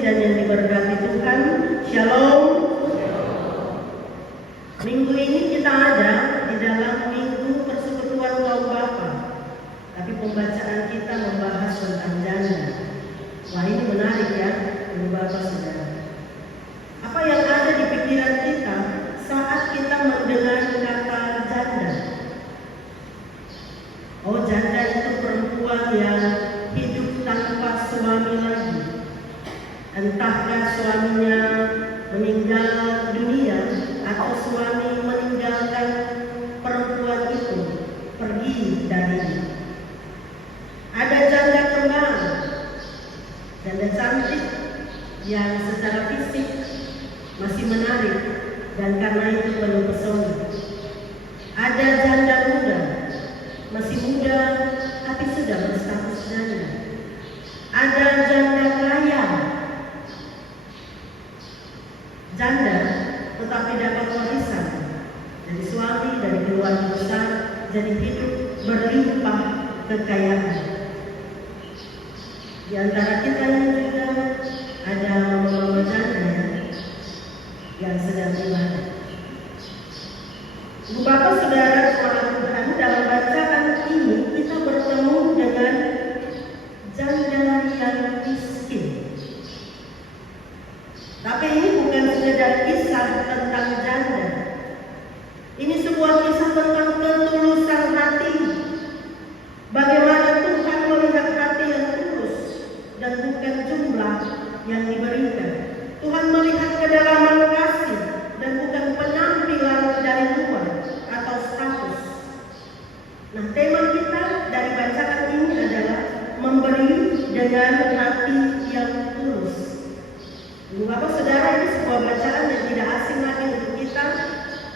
terkasih dan yang diberkati Tuhan, Shalom. Minggu ini kita ada di dalam minggu persekutuan kaum bapa. Tapi pembacaan kita membahas tentang janda. Wah, ini menarik ya, ibu bapak saudara. Apa yang ada di pikiran kita saat kita mendengar kata janda? Oh, janda itu perempuan yang hidup tanpa suami lagi. Entahkah suaminya meninggal dunia atau suami meninggalkan perempuan itu pergi darinya. Ada janda kembang, janda cantik yang secara fisik masih menarik dan karena itu penuh pesona. Ada janda muda, masih muda tapi sudah berstatus janda. Ada janda kaya, janda tetapi dapat warisan dari suami, dari keluarga besar, jadi hidup berlimpah kekayaan. Di antara kita ini juga ada mama-mama janda yang sedang ibadah. Ibu bapak saudara jemaat Tuhan, dalam bacaan ini kita bertemu dengan janda yang miskin. Tapi ini bukan sekedar kisah tentang janda. Ini sebuah kisah tentang ketulusan hati. Bagaimana Tuhan melihat hati yang tulus dan bukan jumlah yang diberikan. Tuhan melihat kedalaman kasih dan bukan penampilan dari luar atau status. Nah, tema kita dari bacaan ini adalah memberi dengan hati yang tulus. Ibu bapak saudara, ini sebuah bacaan yang tidak asing lagi untuk kita.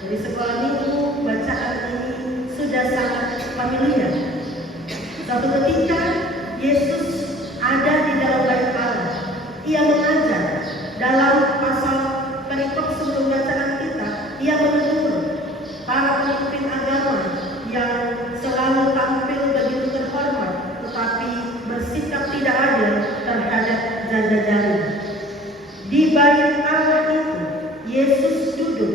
Dari sekolah minggu, bacaan ini sudah sangat familiar. Suatu ketika Yesus ada di dalam bait Allah. Ia mengajar. Dalam pasal perikop sebelum bacaan kita, ia menegur para pemimpin agama yang selalu tampil begitu terhormat, tetapi bersikap tidak adil terhadap janda-janda. Di bait Allah itu, Yesus duduk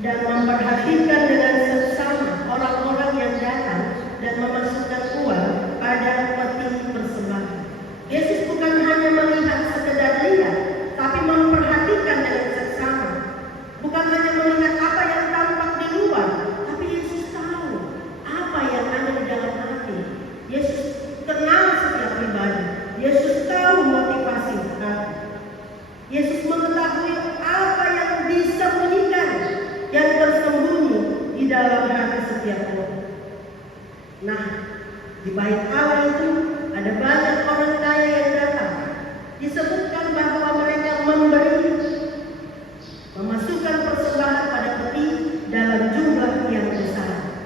dan memperhatikan dengan seksama orang-orang yang datang dan memasukkan uang pada peti persembahan. Yesus bukan hanya melihat sekedar lihat, tapi memperhatikan dengan seksama. Bukan hanya melihat apa yang tampak di luar, tapi Yesus tahu apa yang ada di dalam hati. Yesus kenal setiap pribadi. Yesus tahu motivasi hati. Yesus mengetahui apa yang disembunyikan, yang tersembunyi di dalam hati setiap orang. Nah, di bait Allah itu ada banyak orang kaya yang datang. Disebutkan bahwa mereka memberi, memasukkan persembahan pada peti dalam jumlah yang besar.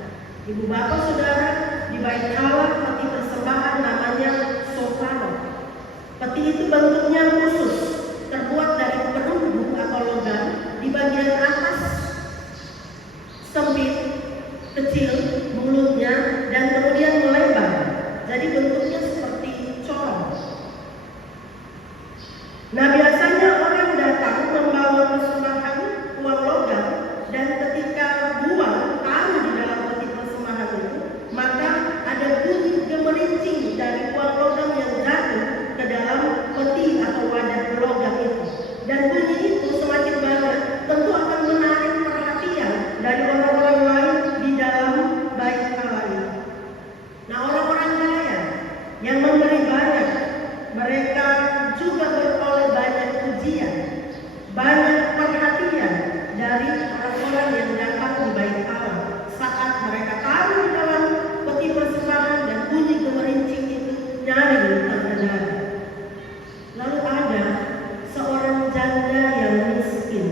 Ibu bapak saudara, di bait Allah peti persembahan namanya sofaro. Peti itu bentuknya khusus, terbuat dari perunggu atau logam. Di bagian atas sempit, kecil mulutnya, dan kemudian melebar. Jadi bentuknya seperti corong. Nah, biasanya orang datang membawa persembahan uang logam, dan ketika buang taruh di dalam peti persembahan itu, maka ada bunyi gemerincing dari uang logam yang jatuh ke dalam peti atau wadah logam itu. Dan bunyi itu semakin banyak tentu akan menarik perhatian dari orang-orang lain di dalam bait Allah itu. Nah, orang-orang kaya yang memberi banyak, mereka juga beroleh banyak pujian, banyak perhatian dari orang-orang yang datang di bait Allah. Saat mereka taruh di dalam peti persembahan dan bunyi gemerincing itu nyaring terdengar. Lalu ada seorang janda yang miskin.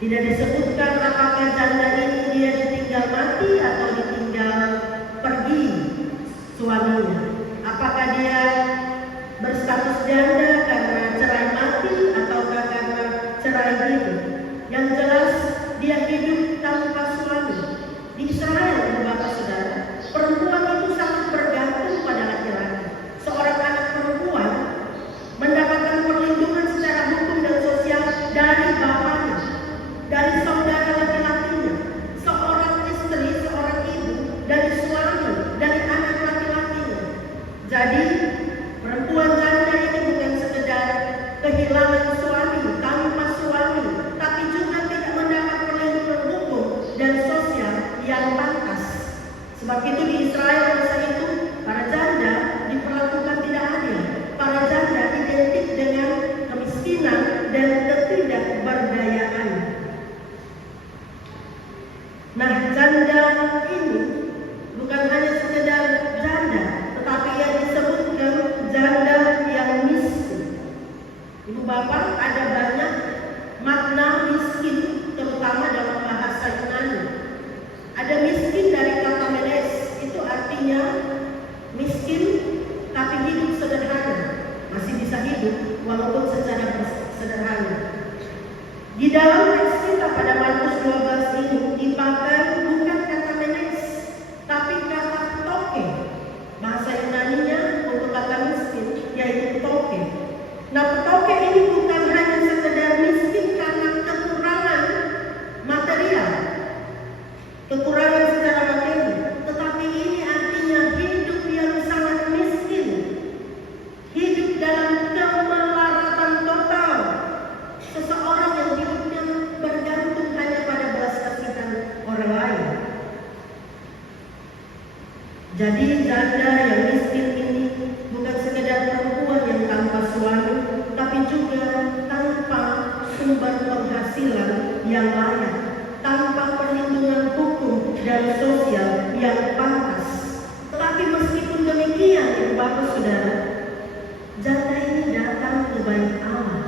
Tidak disebutkan apakah janda ini dia ditinggal mati atau ditinggal pergi suaminya. Apakah dia berstatus janda karena cerai mati ataukah karena cerai hidup. Yang jelas dia hidup tanpa suami. Di Israel, ibu bapak saudara, perempuan itu sangat bergantung pada laki-laki. Seorang anak perempuan Jadi perempuan janda ini bukan sekedar kehilangan suami, tanpa suami, tapi juga tidak mendapat perlindungan hukum dan sosial yang pantas. Sebab itu di Israel masa itu para janda diperlakukan tidak adil. Para janda identik dengan kemiskinan dan ketidakberdayaan. Nah, janda ini bukan hanya sekedar janda, tetapi yang disebutkan janda yang miskin. Ibu bapak, ada banyak makna miskin, terutama dalam bahasa Yunani. Ada miskin dari kata menes, itu artinya miskin tapi hidup sederhana, masih bisa hidup walaupun secara sederhana. Di dalam teks kita pada Markus 12 ini dipakai bukan kata menes, tapi kata toke. Bahasa Yunaninya untuk kata miskin yaitu toke. Nah, toke ini bukan hanya sekedar miskin karena kekurangan material, kekurangan secara materi, tetapi ini artinya hidup yang sangat miskin, hidup dalam kemelaratan total, seseorang yang hidupnya bergantung hanya pada belas kasihan orang lain. Jadi janda yang miskin ini bukan sekedar perempuan yang tanpa suami, tapi juga tanpa sumber penghasilan yang layak, tanpa perlindungan hukum dan sosial yang pantas. Tetapi meskipun demikian, Ibu Bapak Saudara, janda ini datang ke bait Allah.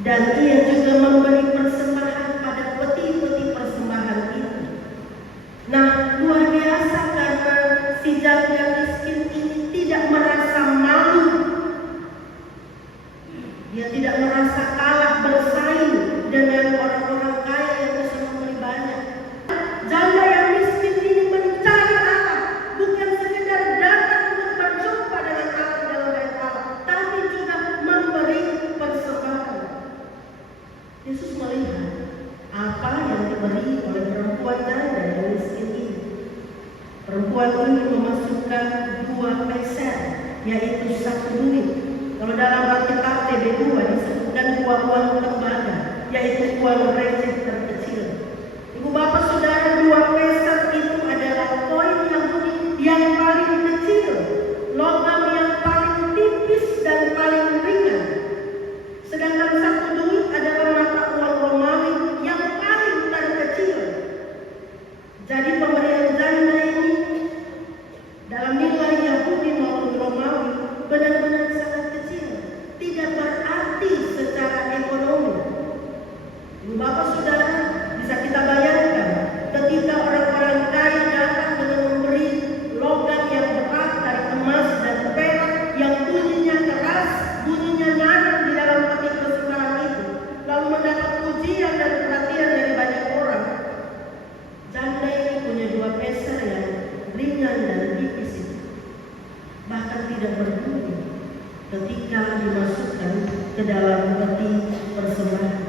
Dan ia juga memberi persembahan pada peti-peti persembahan itu. Nah, luar biasa karena si janda miskin ini tidak merasa malu. Dia tidak merasa kalah bersaing dengan orang-orang kaya yang bisa memberi banyak. Janda yang miskin ini mencari Allah, bukan sekedar datang untuk berjumpa dengan Allah dalam bait Allah, tapi juga memberi persembahan. Yesus melihat apa yang diberi oleh perempuan janda yang miskin ini. Perempuan ini memasukkan 2 peser, yaitu 1 duit. Kalau dalam Alkitab TB2 disebutkan 2 uang tembaga, yaitu uang receh terkecil. Ibu bapak saudara, 2 peser itu adalah koin Yahudi yang paling kecil, logam yang paling tipis dan paling ringan. Sedangkan 1 duit adalah mata uang Romawi yang paling terkecil. Jadi pemberian janda ini dalam nilai Yahudi maupun Romawi benar-benar sangat kecil, tidak berarti secara ekonomi. Ibu bapak saudara, bisa kita bayangkan ketika orang-orang kaya datang dengan memberi logam yang berat dari emas dan perak yang bunyinya keras, bunyinya nyaring di dalam peti persembahan itu, lalu mendapat pujian dan perhatian dari banyak orang. Janda ini punya 2 peser yang ringan dan tipis itu, bahkan tidak berbunyi ketika dimasukkan ke dalam peti persembahan.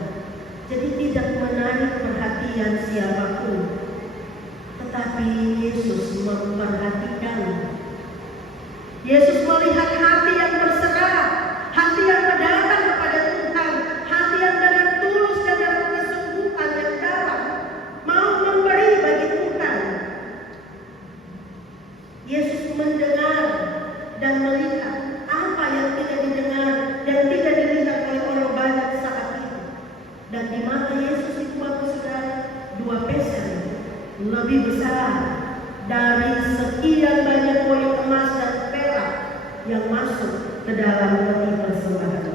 Jadi tidak menarik perhatian siapapun, tetapi Yesus memperhatikan. Yesus melihat hati yang berserah, hati yang datang kepada Tuhan, hati yang dengan tulus dan dalam kesungguhan yang dalam mau memberi bagi Tuhan. Yesus mendengar dan melihat apa yang tidak didengar dan tidak dilihat oleh orang banyak saat itu. Dan di mata Yesus itu Bapak Saudara, 2 peser lebih besar dari sekian banyak koin emas dan perak yang masuk ke dalam peti persembahan.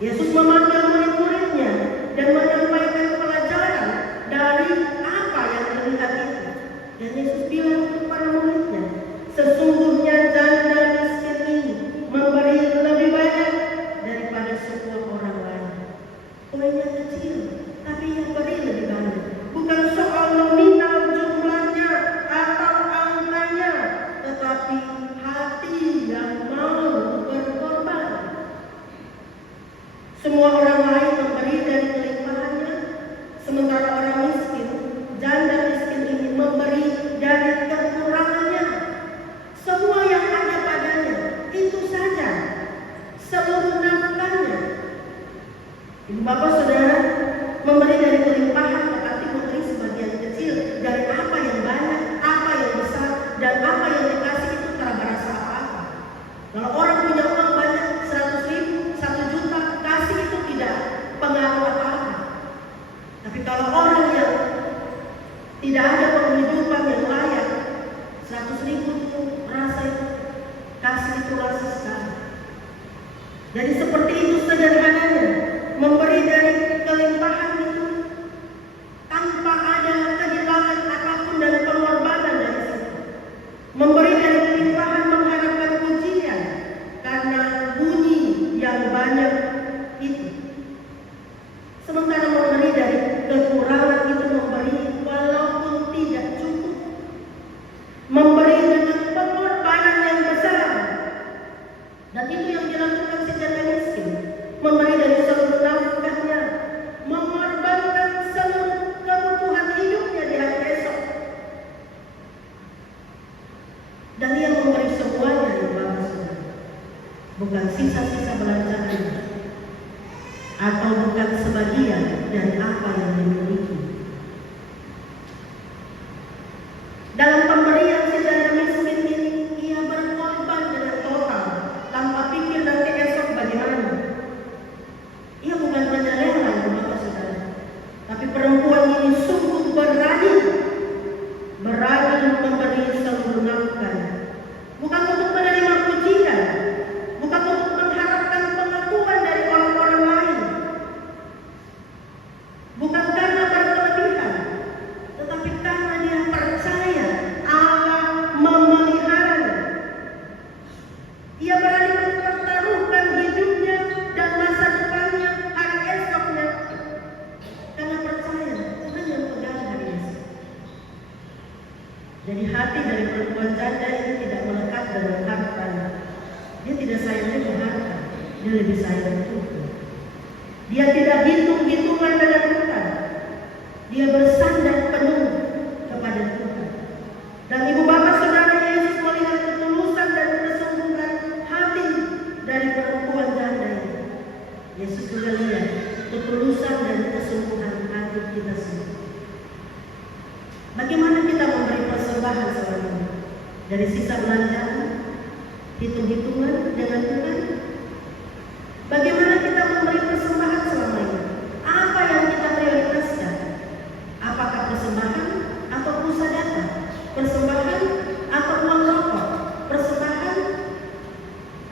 Yesus memanggil murid-muridnya dan menyampaikan pelajaran dari apa yang terlihat itu. Dan Yesus bilang kepada muridnya, sesungguhnya janda miskin ini memberi lebih banyak daripada semua orang lain. Koinnya kecil, tapi yang beri lebih banyak. Bukan soal nominal jumlahnya atau angka Bapak Saudara, memberi dari kelimpahan berarti memberi sebagian kecil dari apa yang banyak, apa yang besar, dan apa yang dikasih itu tak berasa apa-apa. Kalau orang punya uang banyak, 100.000, 1 juta, kasih itu tidak pengaruh apa-apa. Tapi kalau orang yang tidak ada penghidupan yang layak, 100.000 itu rasa itu, kasih itu rasa sekali. Jadi seperti itu sederhananya, memberi dari kelimpahan itu tanpa ada kehilangan apapun dan pengorbanan dari situ. Memberi dari kelimpahan mengharapkan pujian karena bunyi yang banyak itu. Sementara memberi dari kekurangan itu memberi walaupun tidak cukup. Memberi dengan pengorbanan yang besar. Dan itu yang dilakukan si janda miskin. Memberi dari seluruh nafkahnya, mengorbankan seluruh kebutuhan hidupnya di hari esok. Dan dia memberi semuanya yang Bapak Saudara. Bukan sisa-sisa belanjaan atau bukan sebagian dari apa yang dimiliki. Dalam pemberian si janda miskin ini, ia berkorban dengan total tanpa pikir nanti esok bagaimana. Ia bukan hanya rela ya Bapak Saudara, tapi perempuan ini sungguh berani memberi seluruh nafkah. Bukan untuk menerima pujian, bukan untuk mengharapkan pengakuan dari orang-orang lain, bukan karena berkelebihan, tetapi karena dia percaya Allah memeliharanya. Ia berani mempertaruhkan hidupnya dan masa depannya, hari esoknya, karena percaya Tuhan yang pegang hari esok. Jadi hati dari perempuan janda ini tidak melekat dengan harta. Dia tidak sayang dengan harta, dia lebih sayang Tuhan. Dia tidak hitung-hitungan dengan Tuhan. Dia bersandar penuh kepada Tuhan. Dan Ibu Bapak Saudara, Yesus melihat ketulusan dan kesungguhan hati dari perempuan janda ini. Yesus juga lihat ketulusan dan kesungguhan hati kita semua. Bagaimana kita memberi persembahan selama ini? Dari sisa belanjaan, hitung-hitungan dengan Tuhan? Bagaimana kita memberi persembahan selama ini? Apa yang kita prioritaskan? Apakah persembahan atau pulsa data? Persembahan atau uang rokok? Persembahan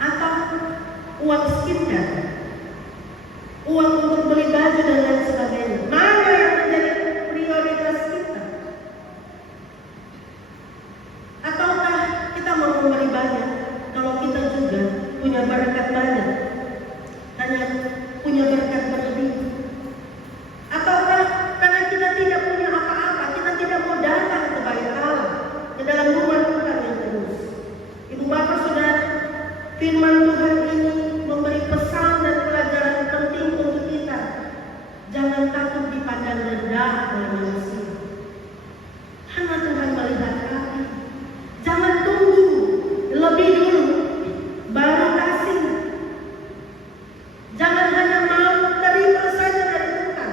atau uang skincare? Uang untuk beli baju dan lain sebagainya? Mana yang menjadi prioritas kita? Ataukah kita mau memberi banyak kalau kita juga punya berkat banyak, hanya punya berkat berlebih? Ataukah karena kita tidak punya apa-apa, kita tidak mau datang ke bait Allah, ke dalam rumah Tuhan yang terus? Ibu Bapak Saudara, firman Tuhan ini memberi pesan dan pelajaran penting untuk kita. Jangan takut dipandang rendah oleh manusia, karena Tuhan melihat hati. Jangan tunggu lebih dulu baru kasih. Jangan hanya mau terima saja dari Tuhan,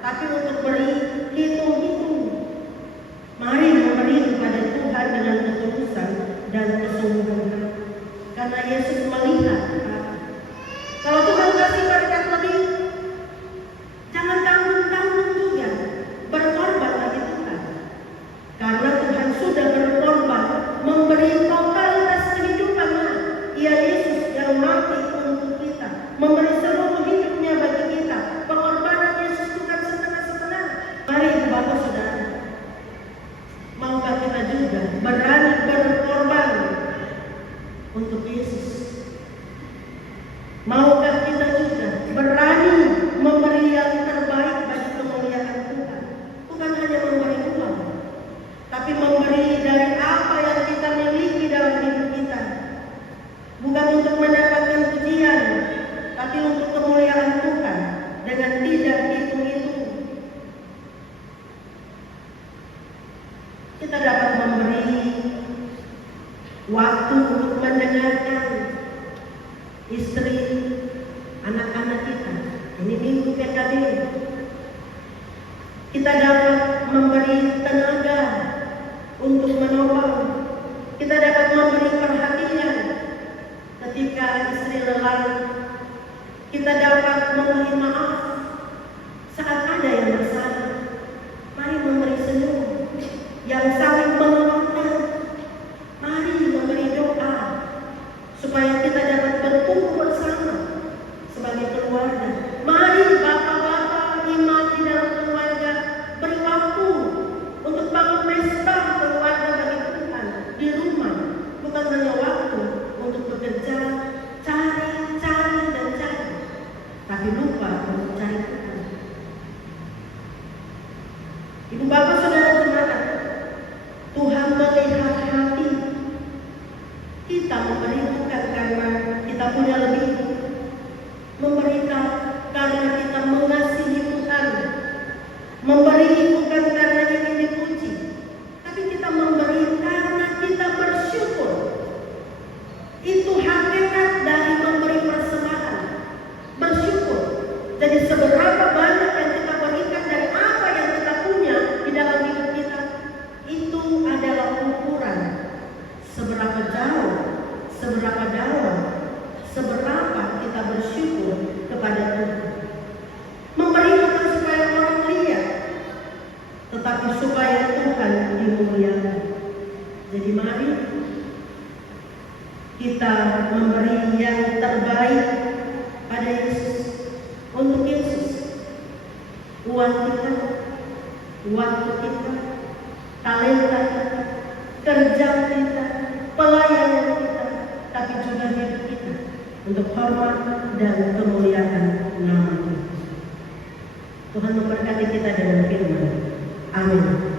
tapi untuk beri hitung-hitung. Mari memberi kepada Tuhan dengan ketulusan dan kesungguhan. Karena Yesus melihat hati. Kalau Tuhan kasih berkat lebih, jangan tanggung-tanggung juga berkorban bagi Tuhan. Karena Tuhan sudah berkorban, memberi totalitas kehidupannya. Ia Yesus yang mati untuk kita, memberi seluruh hidupnya bagi kita. Pengorbanan Yesus bukan setengah-setengah. Mari Bapak Saudara, maukah kita juga berani berkorban untuk Yesus? Maukah kita juga berani memberi yang terbaik bagi kemuliaan Tuhan? Bukan hanya memberi uang, tapi memberi dari apa yang kita miliki dalam hidup kita. Bukan untuk mendapatkan pujian, tapi untuk kemuliaan Tuhan dengan tidak hitung-hitung. Kita dapat memberi waktu untuk mendengarkan istri, anak-anak kita. Ini minggu PKB hadir. Kita dapat memberi tenaga untuk menolong. Kita dapat memberi perhatian ketika istri lelah. Kita dapat memberi maaf saat ada yang bersalah. Mari memberi senyum yang saling menguatkan. Mari memberi doa supaya kita dapat berkumpul bersama sebagai keluarga. Mari bapak-bapak, imam di dalam keluarga beri waktu untuk bangun pesta keluarga bagi Tuhan di rumah. Bukan hanya waktu untuk bekerja, cari, tapi lupa untuk cari Tuhan. Ibu bapak saudara-saudara, Tuhan melihat hati. Kita memberi bukan karena kita punya lebih, memberikan karena kita mengasihi Tuhan. Memberi bukan karena ingin dipuji, tapi kita memberi karena kita bersyukur. Itu hakikat dari memberi persembahan, bersyukur. Jadi seberapa banyak yang kita berikan dari apa yang kita punya di dalam hidup kita, itu adalah ukuran seberapa jauh, seberapa dalam, seberapa kita bersyukur kepada Tuhan. Memberi bukan supaya orang lihat, tetapi supaya Tuhan dimuliakan. Jadi mari kita memberi yang terbaik pada Yesus, untuk Yesus. Uang kita, waktu kita, talenta kita, kerja kita, pelayanan kita, tapi juga hidup kita untuk hormat dan kemuliaan nama Tuhan. Tuhan memberkati kita dengan firman. Amin.